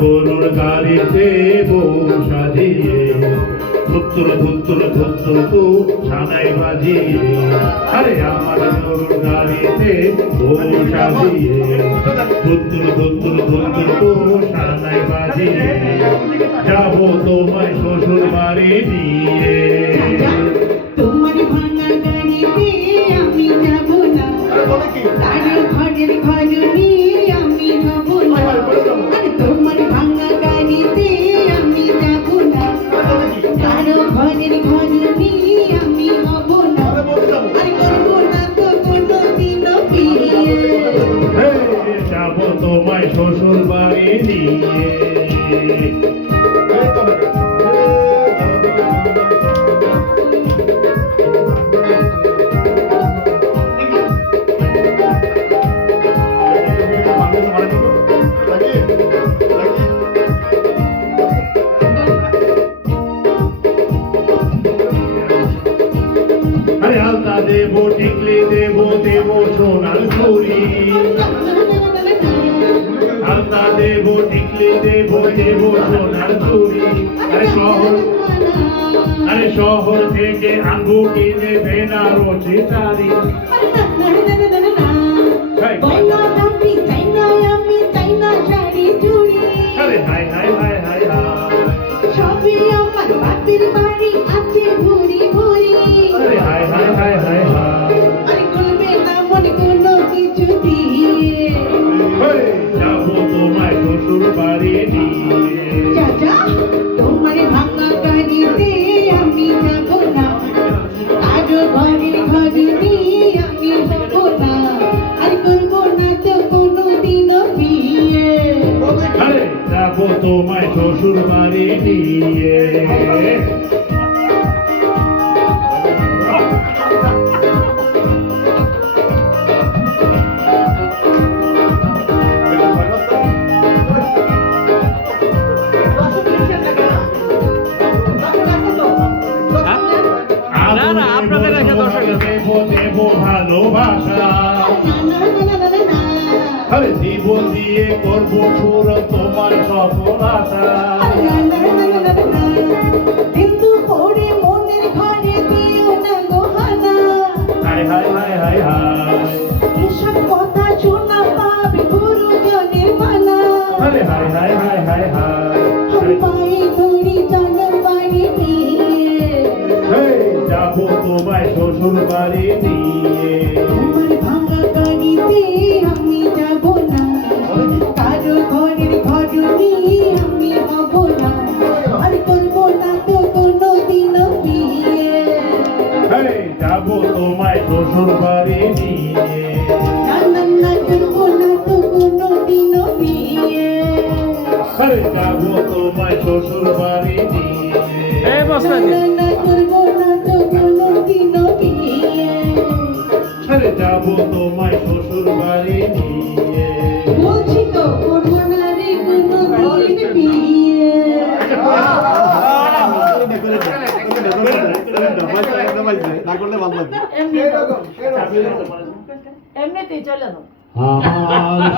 গরুর গাড়িতে বউ সাজিয়ে ধুত্তুর ধুত্তুর ধুত্তুর তু সানাই বাজিয়ে আরে আমার গরুর গাড়িতে বউ সাজিয়ে ধুত্তুর ধুত্তুর ধুত্তুর তু সানাই বাজিয়ে যাবো তোমায় শ্বশুর বাড়ি নিয়ে। তোমার ভাঙা গাড়িতে আমি যাব না, তার ঘরের ঘর নিয়ে আমি হব না। আরে তোমার ভাঙা গাড়িতে আমি যাব না, তার ঘরের ঘর নিয়ে আমি হব না। আরে করবো না তো কোনোদিন বিয়ে। যাবো তোমায় শ্বশুর বাড়ি নিয়ে। আরে আলতা দেবো টিকলি দেবো দেবো সোনার ঘুরি আলতা দেবো টিকলি দেবো দেবো সোনার ঘুরি। আরে শহর থেকে আঙ্গুটি দেবে না রোজে চারি। আরে হাই হাই হাই হাই হাই সবই আমার বাপের বাড়ি আছে ভুরি ভুরি। আরে হাই হাই হাই হাই হাই আরে করবে না মনে কোনো কিছু দিয়ে। যাবো তোমায় শ্বশুর বাড়ি নিয়ে। চাচা তোমার ভাঙা গাড়িতে আমি যাব না, আরো ঘরে ঘরে নিয়ে আমি হব না। আর করবো না তো কোনোদিন বিয়ে। আরে যাবো তোমায় শ্বশুর বাড়ি নিয়ে। আপনাদের রেখে দর্শক দেবো দেবো ভালোবাসা না না না না না না। আরে জীবন দিয়ে করবো পুর তোমার সফল আশা। কিন্তু পরে মনের ঘরে দিও না গোহানা। হাই হাই হাই হাই হাই এসব কথা শোনা পাবে গুরুজনের মানা। আরে হাই হাই হাই হাই হাই পায়ে ধরি জনম বাড়ি নিয়ে। যাবো তোমায় শ্বশুর বাড়ি নিয়ে। তোমার ভাঙা গাড়িতে আমি যাব না, কারো ঘরের ঘর নিয়ে আমি হব না। আর করবো না তো কোনোদিন বিয়ে। যাবো তোমায় শ্বশুর বাড়ি নিয়ে। না না না করবো না তো কোনোদিন বিয়ে। যাবো তোমায় শ্বশুর বাড়ি নিয়ে। এই বস্তা না না করবো না তো কোনোদিন বিয়ে। যাবো তোমায় শ্বশুর বাড়ি নিয়ে। বলছি তো করবো না রে কোনোদিন বিয়ে। এমনিতেই চলে যাও। আমার